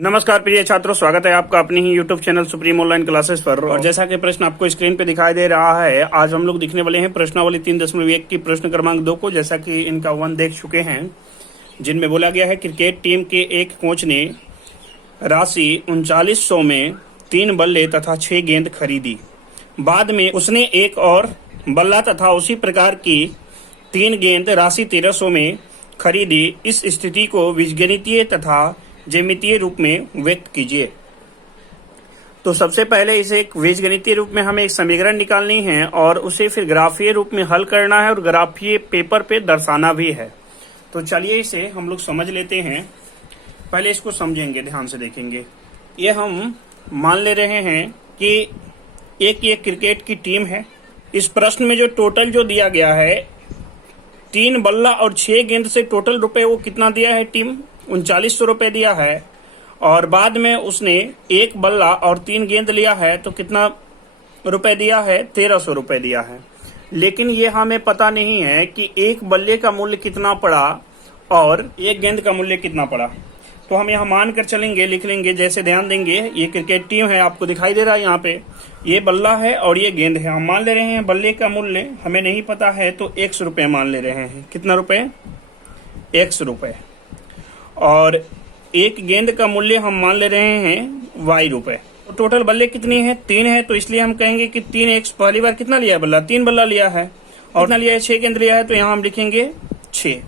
नमस्कार प्रिय छात्रों, स्वागत है आपका अपने ही YouTube channel supreme online classes पर। और जैसा कि प्रश्न आपको स्क्रीन पे दिखाई दे रहा है, आज हम लोग दिखने वाले हैं प्रश्नावली 3.1 की प्रश्न क्रमांक 2 को। जैसा कि इनका 1 देख चुके हैं, जिनमें बोला गया है क्रिकेट टीम के एक कोच ने राशि 3900 में 3 बल्ले तथा 6 गेंद खरीदी। बाद में उसने एक और बल्ला तथा उसी प्रकार की 3 गेंद राशि 1300 में खरीदी। इस स्थिति को बीजगणितीय तथा ज्यामितीय रूप में व्यक्त कीजिए। तो सबसे पहले इसे एक बीजगणितीय रूप में हमें एक समीकरण निकालनी है और उसे फिर ग्राफीय रूप में हल करना है और ग्राफीय पेपर पे दर्शाना भी है। तो चलिए इसे हम लोग समझ लेते हैं। पहले इसको समझेंगे, ध्यान से देखेंगे। ये हम मान ले रहे हैं कि ये क्रिकेट की टीम है। इस प्रश्न में जो टोटल जो दिया गया है 3 बल्ला और 6 गेंद से टोटल रुपए वो कितना दिया है, टीम 3900 रुपए दिया है। और बाद में उसने एक बल्ला और 3 गेंद लिया है तो कितना रुपए दिया है, 1300 रुपए दिया है। लेकिन ये हमें पता नहीं है कि एक बल्ले का मूल्य कितना पड़ा और एक गेंद का मूल्य कितना पड़ा। तो हम यहाँ मान कर चलेंगे, लिख लेंगे। जैसे ध्यान देंगे, ये क्रिकेट टीम है, आपको दिखाई दे रहा है यहाँ पे ये बल्ला है और ये गेंद है। हम मान ले रहे हैं बल्ले का मूल्य हमें नहीं पता है तो 100 रुपए मान ले रहे हैं। कितना रुपए, 100 रुपए। और एक गेंद का मूल्य हम मान ले रहे हैं y रुपए। तो टोटल बल्ले कितनी है, 3 है। तो इसलिए हम कहेंगे कि 3x पहली बार कितना लिया है बल्ला, 3 बल्ला लिया है। और कितना लिया है, 6 गेंद लिया है। तो यहाँ हम लिखेंगे 6।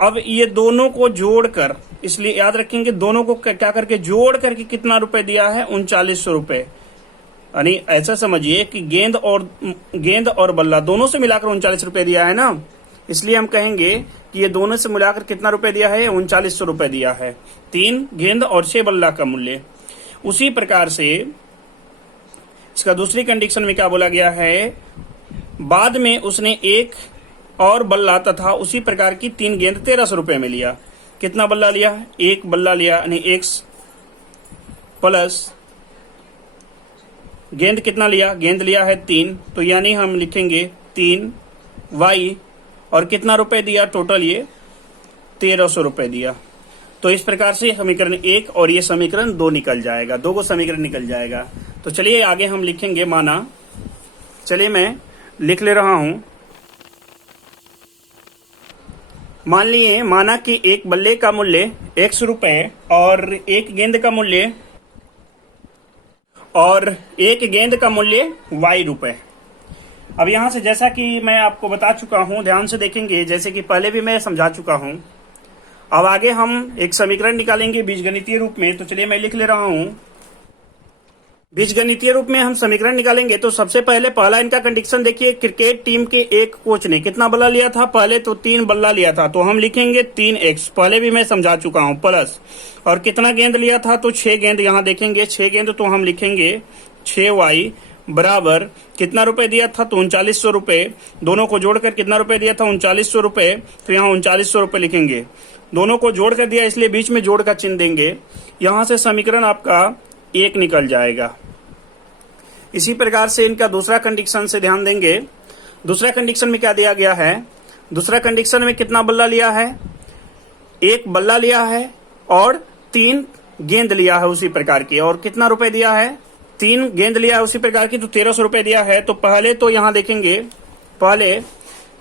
अब ये दोनों को जोड़कर, इसलिए याद रखेंगे दोनों को क्या करके जोड़ करके कितना रुपए दिया है, 3900 रुपए। यानी ऐसा समझिए कि गेंद और बल्ला दोनों से मिलाकर 39 रुपए दिया है ना। इसलिए हम कहेंगे कि ये दोनों से मिलाकर कितना रुपए दिया है, 3900 रुपए दिया है। 3 गेंद और 6 बल्ला का मूल्य। उसी प्रकार से इसका दूसरी कंडीशन में क्या बोला गया है, बाद में उसने एक और बल्ला तथा उसी प्रकार की 3 गेंद 1300 रुपए में लिया। कितना बल्ला लिया, एक बल्ला लिया, यानी x प्लस गेंद कितना लिया, गेंद लिया है 3। तो यानी हम लिखेंगे 3y और कितना रुपए दिया, टोटल ये 1300 रुपए दिया। तो इस प्रकार से समीकरण 1 और ये समीकरण 2 निकल जाएगा, 2 को समीकरण निकल जाएगा। तो चलिए आगे हम लिखेंगे। माना, चलिए मैं लिख ले रहा हूं। मान लिए, माना कि एक बल्ले का मूल्य 100 रुपए और एक गेंद का मूल्य y रुपए। अब यहां से जैसा कि मैं आपको बता चुका हूं, ध्यान से देखेंगे, जैसे कि पहले भी मैं समझा चुका हूं। अब आगे हम एक समीकरण निकालेंगे बीजगणितीय रूप में। तो चलिए मैं लिख ले रहा हूं। बीजगणितीय रूप में हम समीकरण निकालेंगे। तो सबसे पहले पहला इनका कंडीशन देखिए, क्रिकेट टीम के एक कोच ने कितना बल्ला लिया था, पहले तो 3 बल्ला लिया था। तो हम लिखेंगे 3x, पहले भी मैं समझा चुका हूं, प्लस और कितना गेंद लिया था, तो 6 गेंद। यहाँ देखेंगे 6 गेंद, तो हम लिखेंगे 6y बराबर कितना रुपए दिया था, तो 3900 रुपए। दोनों को जोड़कर कितना रुपए दिया था, 3900 रुपए। तो यहाँ 3900 रुपए लिखेंगे। दोनों को जोड़कर दिया इसलिए बीच में जोड़ का चिन्ह देंगे। यहां से समीकरण आपका 1 निकल जाएगा। इसी प्रकार से इनका दूसरा कंडीशन से ध्यान देंगे। दूसरा कंडीशन में क्या दिया गया है, दूसरा कंडीशन में कितना बल्ला लिया है, एक बल्ला लिया है और 3 गेंद लिया है उसी प्रकार की। और कितना रुपए दिया है, 3 गेंद लिया है उसी प्रकार की, तो 1300 रुपए दिया है। तो पहले तो यहाँ देखेंगे, पहले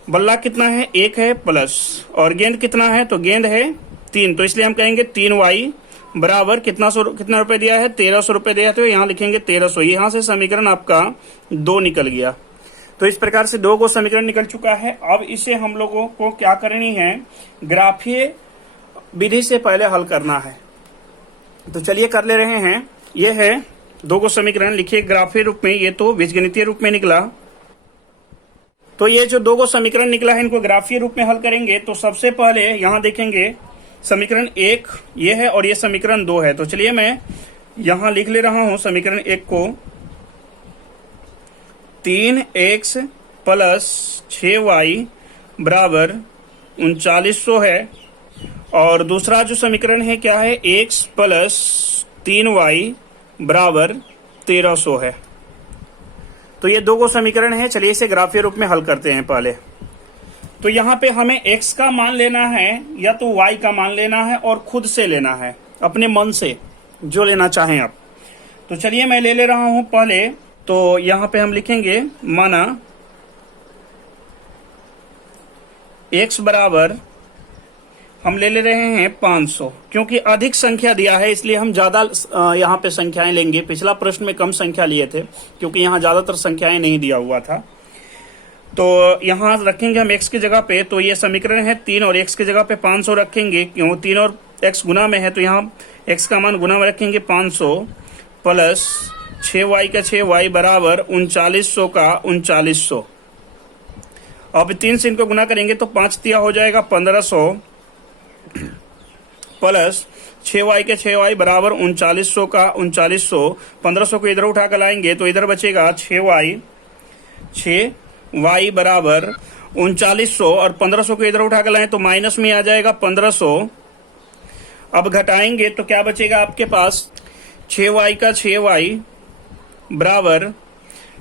बल्ला कितना है, 1 है, प्लस और गेंद कितना है, तो गेंद है 3। तो इसलिए हम कहेंगे 3y बराबर कितना रुपए दिया है, 1300 रुपए दिया है। तो यहाँ लिखेंगे 1300। यहाँ से समीकरण आपका 2 निकल गया। तो इस प्रकार से 2 को समीकरण निकल चुका है। अब इसे हम लोगों को क्या करनी है, ग्राफीय विधि से पहले हल करना है। तो चलिए कर ले रहे हैं। ये है 2 को समीकरण, लिखिए ग्राफीय रूप में। ये तो बीजगणितीय रूप में निकला। तो ये जो 2 को समीकरण निकला है, इनको ग्राफीय रूप में हल करेंगे। तो सबसे पहले यहाँ देखेंगे समीकरण 1 ये है और ये समीकरण 2 है। तो चलिए मैं यहाँ लिख ले रहा हूं समीकरण 1 को, 3x प्लस 6y बराबर 3900 है। और दूसरा जो समीकरण है क्या है, x प्लस 3y बराबर 1300 है। तो ये 2 को समीकरण है। चलिए इसे ग्राफीय रूप में हल करते हैं पहले। तो यहाँ पे हमें x का मान लेना है या तो y का मान लेना है और खुद से लेना है अपने मन से। जो लेना चाहें आप। तो चलिए मैं ले ले रहा हूं पहले। तो यहां पे हम लिखेंगे माना x बराबर हम ले रहे हैं 500, क्योंकि अधिक संख्या दिया है इसलिए हम ज्यादा यहाँ पे संख्याएं लेंगे। पिछला प्रश्न में कम संख्या लिए थे क्योंकि यहाँ ज्यादातर संख्याएं नहीं दिया हुआ था। तो यहाँ रखेंगे हम x की जगह पे, तो ये समीकरण है 3 और x की जगह पे 500 रखेंगे, क्यों 3 और x गुना में है तो यहाँ x का मान गुना में रखेंगे 500 प्लस 6y का 6y बराबर 3900 का 3900। अब 3 से इनको गुना करेंगे तो 5 तिया हो जाएगा 1500 प्लस 6y के 6y बराबर 3900 का 3900। 1500 को इधर उठा कर लाएंगे तो इधर बचेगा 6y बराबर 3900 और 1500 को इधर उठा कर लाएं तो माइनस में आ जाएगा 1500। अब घटाएंगे तो क्या बचेगा आपके पास 6y का 6y बराबर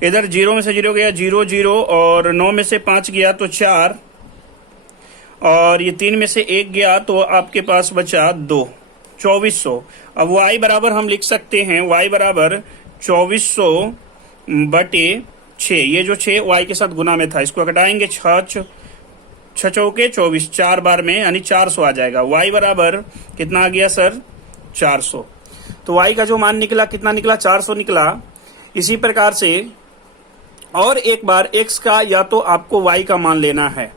इधर 0 में से 0 गया 0 0 और 9 में से 5 गया तो 4 और ये 3 में से 1 गया तो आपके पास बचा 2, 2400। अब y बराबर हम लिख सकते हैं y बराबर 2400 बटे 6। ये जो 6 y के साथ गुना में था इसको घटाएंगे 6 चौके 24, 4 बार में यानी 400 आ जाएगा। y बराबर कितना आ गया सर 400। तो y का जो मान निकला कितना निकला 400 निकला। इसी प्रकार से और एक बार x का या तो आपको y का मान लेना है।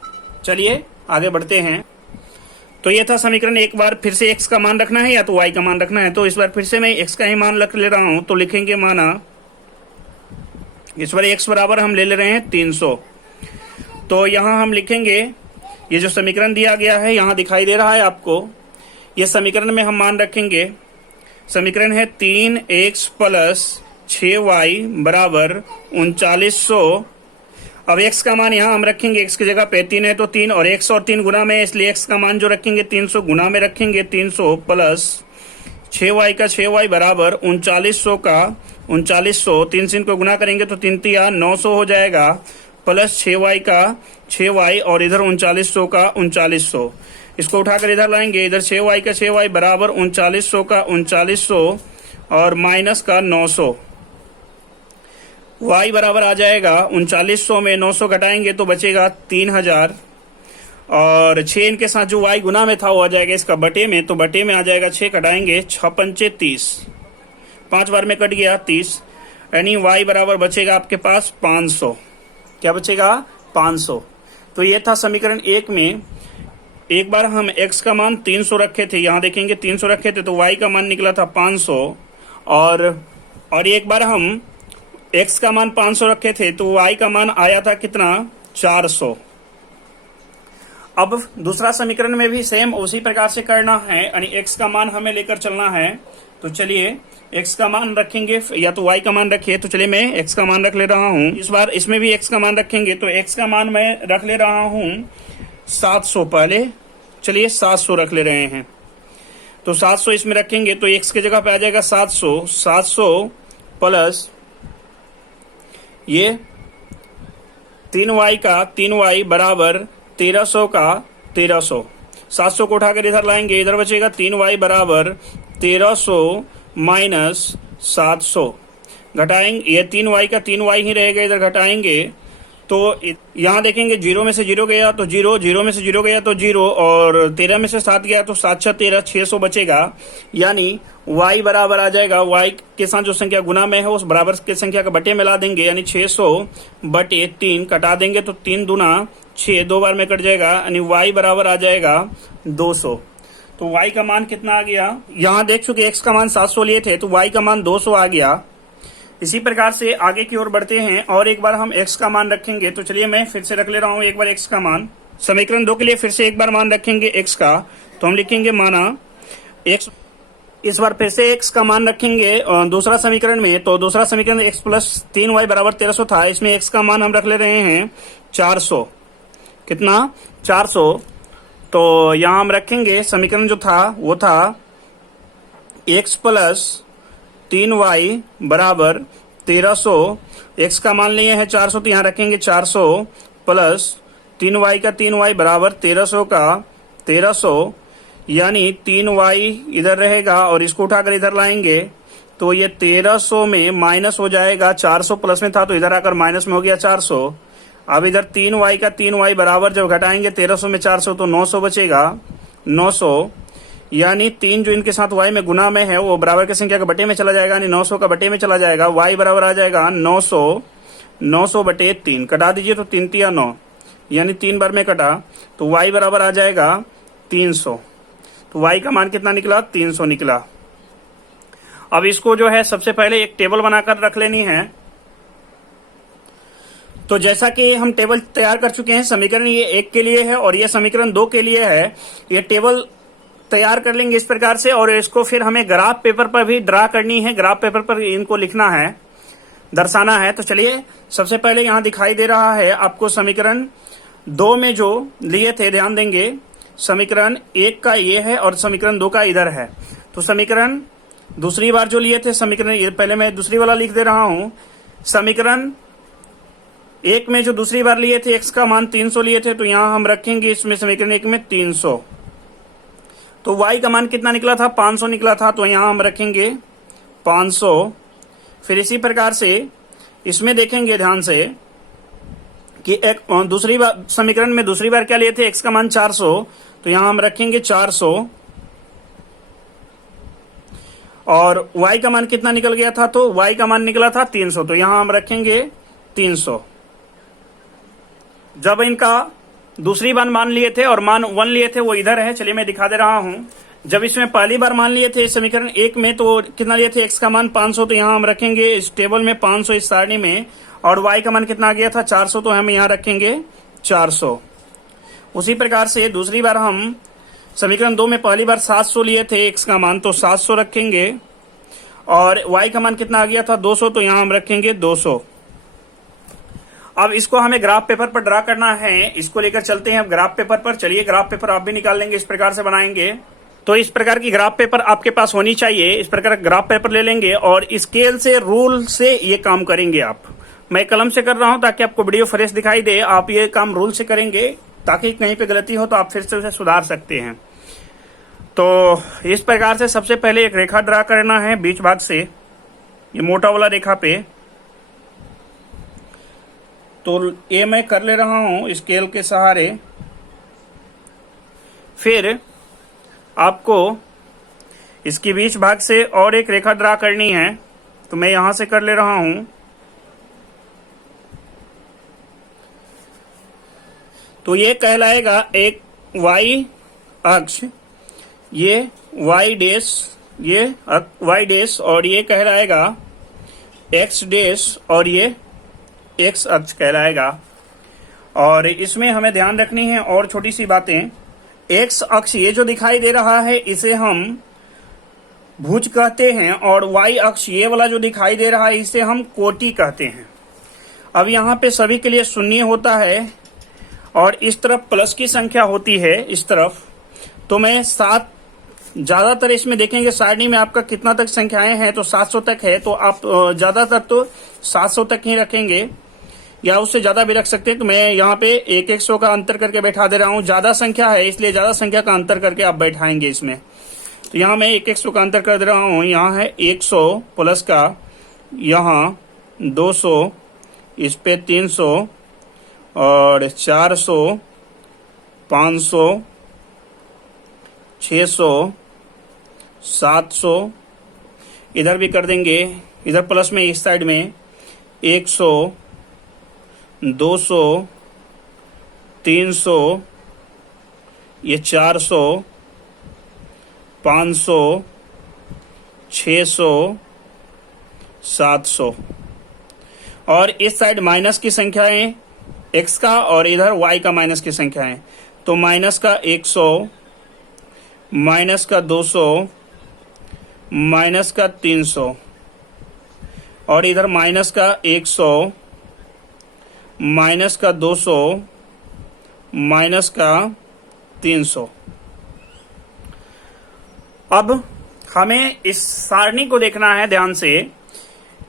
चलिए आगे बढ़ते हैं। तो ये था समीकरण। एक बार फिर से x का मान रखना है या तो y का मान रखना है। तो इस बार फिर से मैं x का ही मान रख ले रहा हूं। तो लिखेंगे माना इस बार x बराबर हम ले रहे हैं 300। तो यहां हम लिखेंगे ये जो समीकरण दिया गया है यहां दिखाई दे रहा है आपको। ये समीकरण में हम मान रखेंगे, समीकरण है 3x प्लस 6y बराबर 3900। अब x का मान यहाँ हम रखेंगे, x की जगह पे 3 है तो 3 और x और 3 गुना में, इसलिए x का मान जो रखेंगे 300 गुना में रखेंगे 300 प्लस 6y का 6y बराबर 3900 का 3900। 3 से इनको गुना करेंगे तो 3 तिया 900 हो जाएगा प्लस 6y का 6y और इधर 3900 का 3900। इसको उठाकर इधर लाएंगे, इधर 6y का 6y बराबर 3900 का 3900 और माइनस का 900। y बराबर आ जाएगा 3900 में 900 घटाएंगे तो बचेगा 3000 और 6 इनके साथ जो y गुना में था वो आ जाएगा इसका बटे में, तो बटे में आ जाएगा 6 घटाएंगे 6 पंचे 30, 5 बार में कट गया 30, यानी y बराबर बचेगा आपके पास 500। क्या बचेगा 500। तो ये था समीकरण 1 में। एक बार हम x का मान 300 रखे थे, यहाँ देखेंगे 300 रखे थे तो y का मान निकला था 500 और एक बार हम x का मान 500 रखे थे तो y का मान आया था कितना 400। अब दूसरा समीकरण में भी सेम उसी प्रकार से करना है, यानी x का मान हमें लेकर चलना है। तो चलिए x का मान रखेंगे या तो y का मान रखिए। तो चलिए मैं x का मान रख ले रहा हूं। इस बार इसमें भी x का मान रखेंगे तो x का मान मैं रख ले रहा हूं 700। पहले चलिए 700 रख ले रहे हैं। तो 700 इसमें रखेंगे तो x की जगह पे आ जाएगा 700 प्लस ये 3y का 3y बराबर 1300 का 1300। 700 को उठाकर इधर लाएंगे, इधर बचेगा 3y बराबर 1300 माइनस 700। घटाएंगे ये 3y का 3y ही रहेगा, इधर घटाएंगे तो यहाँ देखेंगे 0 में से 0 गया तो 0, 0 में से 0 गया तो 0 और 13 में से 7 गया तो 7 6 13, 600 बचेगा। यानी y बराबर आ जाएगा, y के साथ जो संख्या गुना में है उस बराबर के संख्या का बटे में ला देंगे, यानी 600 बटे 3 कटा देंगे तो 3 दूना 6, 2 बार में कट जाएगा, यानी y बराबर आ जाएगा 200। तो y का मान कितना आ गया, यहाँ देख चुके x का मान 700 लिए थे तो y का मान 200 आ गया। इसी प्रकार से आगे की ओर बढ़ते हैं और एक बार हम x का मान रखेंगे। तो चलिए मैं फिर से रख ले रहा हूं एक बार x का मान। समीकरण 2 के लिए फिर से एक बार मान रखेंगे x का। तो हम लिखेंगे माना x, इस बार फिर से x का मान रखेंगे दूसरा समीकरण में। तो दूसरा समीकरण x प्लस 3y बराबर 1300 था, इसमें x का मान हम रख ले रहे हैं 400। कितना 400। तो यहाँ हम रखेंगे समीकरण जो था वो था x प्लस 3y बराबर 1300। x का मान लिए हैं 400 तो यहाँ रखेंगे 400 प्लस 3y का 3y बराबर 1300 का 1300। यानी 3y इधर रहेगा और इसको उठाकर इधर लाएंगे तो ये 1300 में माइनस हो जाएगा, 400 प्लस में था तो इधर आकर माइनस में हो गया 400। अब इधर 3y का 3y बराबर जब घटाएंगे 1300 में 400 तो 900 बचेगा, 900 यानी 3 जो इनके साथ y में गुना में है वो बराबर की संख्या का बटे में चला जाएगा, यानी 900 का बटे में चला जाएगा, y बराबर आ जाएगा 900 बटे 3, कटा दीजिए तो 3 तिया 9 यानी 3 बार में कटा तो y बराबर आ जाएगा 300। तो y का मान कितना निकला, 300 निकला। अब इसको जो है सबसे पहले एक टेबल बनाकर रख लेनी है। तो जैसा कि हम टेबल तैयार कर चुके हैं, समीकरण ये 1 के लिए है और ये समीकरण 2 के लिए है। ये टेबल तैयार कर लेंगे इस प्रकार से और इसको फिर हमें ग्राफ पेपर पर भी ड्रा करनी है, ग्राफ पेपर पर इनको लिखना है, दर्शाना है। तो चलिए सबसे पहले यहां दिखाई दे रहा है आपको समीकरण 2 में जो लिए थे, ध्यान देंगे समीकरण 1 का ये है और समीकरण 2 का इधर है। तो समीकरण दूसरी बार जो लिए थे समीकरण, ये पहले मैं दूसरी वाला लिख दे रहा हूं। समीकरण 1 में जो दूसरी बार लिए थे x का मान 300 लिए थे तो यहां हम रखेंगे इसमें समीकरण 1 में 300। तो y का मान कितना निकला था, 500 निकला था तो यहां हम रखेंगे 500। फिर इसी प्रकार से इसमें देखेंगे ध्यान से कि एक दूसरी बार समीकरण में दूसरी बार क्या लिए थे, x का मान 400 तो यहां हम रखेंगे 400 और y का मान कितना निकल गया था, तो y का मान निकला था 300 तो यहां हम रखेंगे 300। जब इनका दूसरी बार मान लिए थे और मान 1 लिए थे वो इधर है, चलिए मैं दिखा दे रहा हूं। जब इसमें पहली बार मान लिए थे समीकरण 1 में तो कितना लिए थे, x का मान 500 तो यहां हम रखेंगे इस टेबल में 500 इस सारणी में, और y का मान कितना आ गया था 400 तो हम यहां रखेंगे 400। उसी प्रकार से दूसरी बार हम समीकरण 2 में पहली बार 700 लिए थे x का मान तो 700 रखेंगे और y का मान कितना आ गया था 200 तो यहां हम रखेंगे 200। अब इसको हमें ग्राफ पेपर पर ड्रा करना है, इसको लेकर चलते हैं अब ग्राफ पेपर पर। चलिए ग्राफ पेपर आप भी निकाल लेंगे, इस प्रकार से बनाएंगे। तो इस प्रकार की ग्राफ पेपर आपके पास होनी चाहिए। इस प्रकार ग्राफ पेपर ले लेंगे और स्केल से, रूल से ये काम करेंगे आप। मैं कलम से कर रहा हूं ताकि आपको वीडियो फ्रेश दिखाई दे। आप ये काम रूल से करेंगे ताकि कहीं पे गलती हो तो आप फिर से उसे सुधार सकते हैं। तो इस प्रकार से सबसे पहले एक रेखा ड्रा करना है बीच भाग से, ये मोटा वाला रेखा पे। तो ये मैं कर ले रहा हूं स्केल के सहारे। फिर आपको इसकी बीच भाग से और एक रेखा ड्रा करनी है, तो मैं यहां से कर ले रहा हूं। तो ये कहलाएगा एक y अक्ष, ये y डैश, ये y डैश, और ये कहलाएगा x डैश और ये x अक्ष कहलाएगा। और इसमें हमें ध्यान रखनी है और छोटी सी बातें। x अक्ष ये जो दिखाई दे रहा है इसे हम भुज कहते हैं और y अक्ष ये वाला जो दिखाई दे रहा है इसे हम कोटि कहते हैं। अब यहाँ पे सभी के लिए शून्य होता है और इस तरफ प्लस की संख्या होती है इस तरफ। तो मैं 7, ज्यादातर इसमें देखेंगे सारणी में आपका कितना तक संख्याएं हैं तो 700 तक है, तो आप ज्यादातर तो 700 तक ही रखेंगे या उससे ज्यादा भी रख सकते हैं। तो मैं यहाँ पे 100 का अंतर करके बैठा दे रहा हूँ, ज्यादा संख्या है इसलिए ज्यादा संख्या का अंतर करके आप बैठाएंगे इसमें। तो यहाँ मैं 100 का अंतर कर दे रहा हूँ, यहाँ है 100 प्लस का, यहाँ 200, इस पे 300 और 400, 500, 600, 700, इधर भी कर देंगे, इधर प्लस में इस साइड में 100, 200, 300, ये 400, 500, 600, 700, और इस साइड माइनस की संख्याएं x का और इधर y का माइनस की संख्याएं। तो माइनस का 100, माइनस का 200, माइनस का 300 और इधर माइनस का 100, माइनस का 200, माइनस का 300। अब हमें इस सारणी को देखना है ध्यान से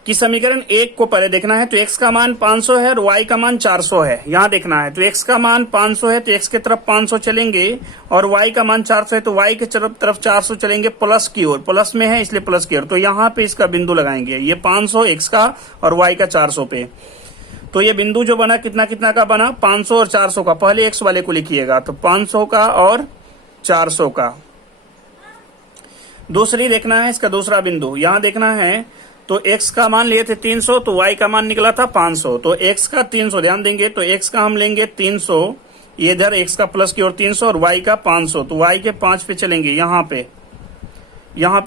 कि समीकरण 1 को पहले देखना है, तो x का मान 500 है और y का मान 400 है, यहां देखना है। तो x का मान 500 है तो x के तरफ 500 चलेंगे और y का मान 400 है तो y के तरफ 400 चलेंगे, प्लस की ओर, प्लस में है इसलिए प्लस की ओर। तो यहाँ पे इसका बिंदु लगाएंगे, ये 500 x का और y का 400 पे। तो ये बिंदु जो बना कितना कितना का बना, 500 और 400 का। पहले x वाले को लिखिएगा, तो 500 का और 400 का। दूसरी देखना है इसका दूसरा बिंदु, यहां देखना है। तो x का मान लिए थे 300 तो y का मान निकला था 500। तो x का 300 ध्यान देंगे, तो x का हम लेंगे 300, ये इधर x का प्लस की ओर 300 और y का 500। तो y के 5 पे चलेंगे, यहाँ पे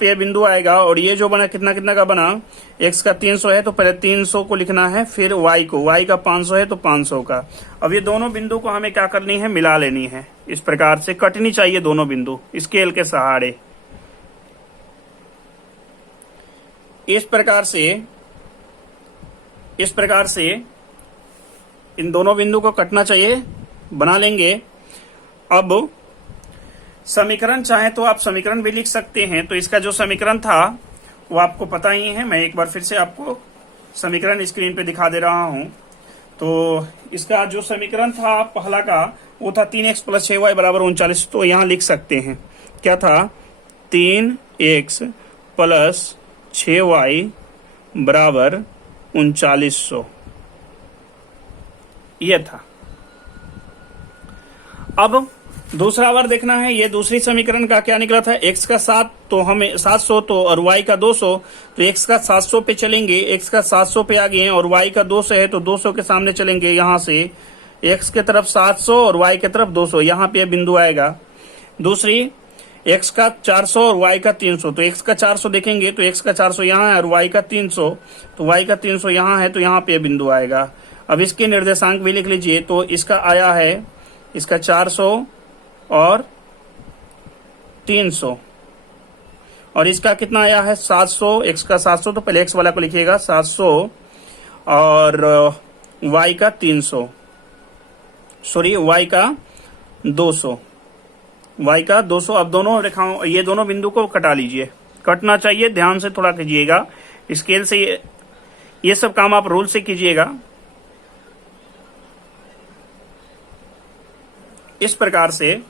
ये बिंदु आएगा। और ये जो बना कितना कितना का बना, x का 300 है तो पहले 300 को लिखना है, फिर y को, y का 500 है तो 500 का। अब ये दोनों बिंदु को हमें क्या करनी है, मिला लेनी है। इस प्रकार से कटनी चाहिए दोनों बिंदु स्केल के सहारे। इस प्रकार से इन दोनों बिंदु को कटना चाहिए, बना लेंगे। अब समीकरण चाहे तो आप समीकरण भी लिख सकते हैं। तो इसका जो समीकरण था वो आपको पता ही है, मैं एक बार फिर से आपको समीकरण स्क्रीन पे दिखा दे रहा हूं। तो इसका जो समीकरण था पहला का, वो था 3x प्लस 6y बराबर 39। तो यहां लिख सकते हैं क्या था, 3x प्लस 6y बराबर 3900, यह था। अब दूसरा बार देखना है, ये दूसरी समीकरण का क्या निकला था, x का 7 तो हमें 700 तो और y का 200। तो x का 700 पे चलेंगे, x का 700 पे आ गए हैं और y का 200 है तो 200 के सामने चलेंगे। यहां से x के तरफ 700 और y के तरफ 200, यहां पे बिंदु आएगा। दूसरी x का 400 और y का 300। तो x का 400 देखेंगे तो x का 400 यहाँ है और y का 300, तो y का 300 यहाँ है, तो यहाँ पे बिंदु आएगा। अब इसके निर्देशांक भी लिख लीजिए। तो इसका आया है, इसका 400 और 300 और इसका कितना आया है 700, x का 700। तो पहले x वाला को लिखिएगा 700 और y का 300, सॉरी y का 200, y का 200। अब दोनों रेखाओं, ये दोनों बिंदु को कटा लीजिए, कटना चाहिए, ध्यान से थोड़ा कीजिएगा स्केल से। ये सब काम आप रूल से कीजिएगा। इस प्रकार से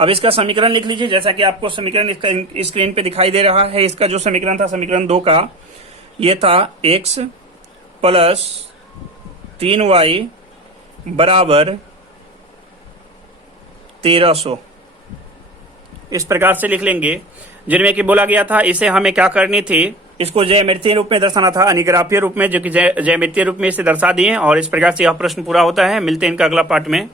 अब इसका समीकरण लिख लीजिए, जैसा कि आपको समीकरण इसका स्क्रीन पे दिखाई दे रहा है। इसका जो समीकरण था, समीकरण 2 का, ये था x प्लस 3y बराबर 1300। इस प्रकार से लिख लेंगे, जिनमें कि बोला गया था इसे हमें क्या करनी थी, इसको ज्यामितीय रूप में दर्शाना था, अनुग्राफीय रूप में, जो कि ज्यामितीय रूप में इसे दर्शा दिए। और इस प्रकार से यह प्रश्न पूरा होता है। मिलते हैं इनका अगला पार्ट में।